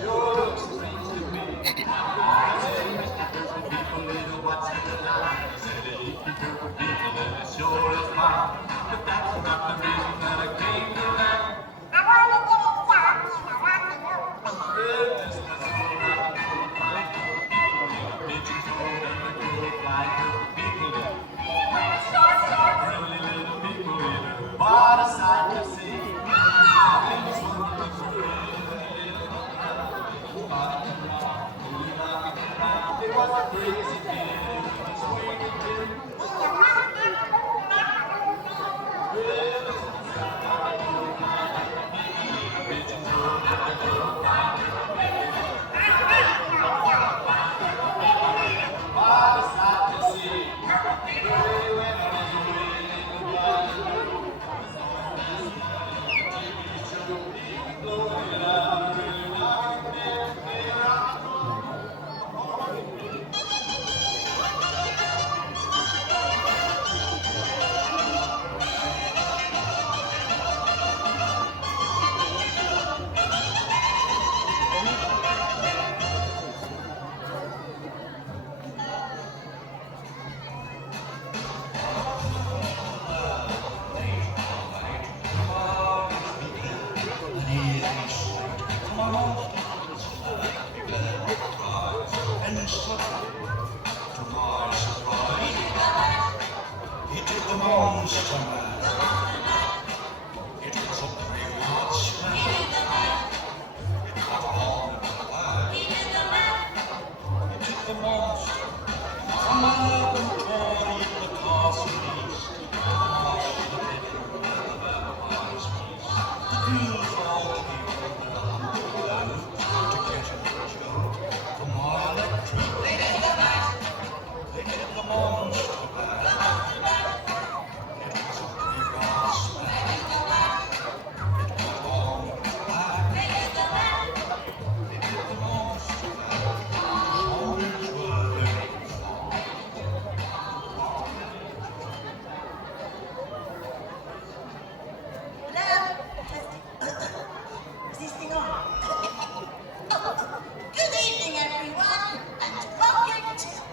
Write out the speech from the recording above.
Sure looks strange to me. Purple people, little what's in the line? Said they eat the purple people and it sure is fine. But that's not the reason that I came to land. I wanna get a job in a rock and roll band. Goodness, that's all rock and roll fine. People in a pigeon toad and the girl fly purple people in. Really little people in her. What a sight to see. This one looks pretty. It was a crazy feeling when it's waiting to pigeons roll and the girl fly. What a sight to see. Really when I was waiting goodbye. Blowing out really like me around. Monster Man. It was a brave watchman. It got on the line. It took the monster from up and toward the castle east. Marched the bedroom where the vampires feast. The ghouls all came from their humble abode to get a joke from my electric. They did the monster man. Good evening, everyone, and welcome to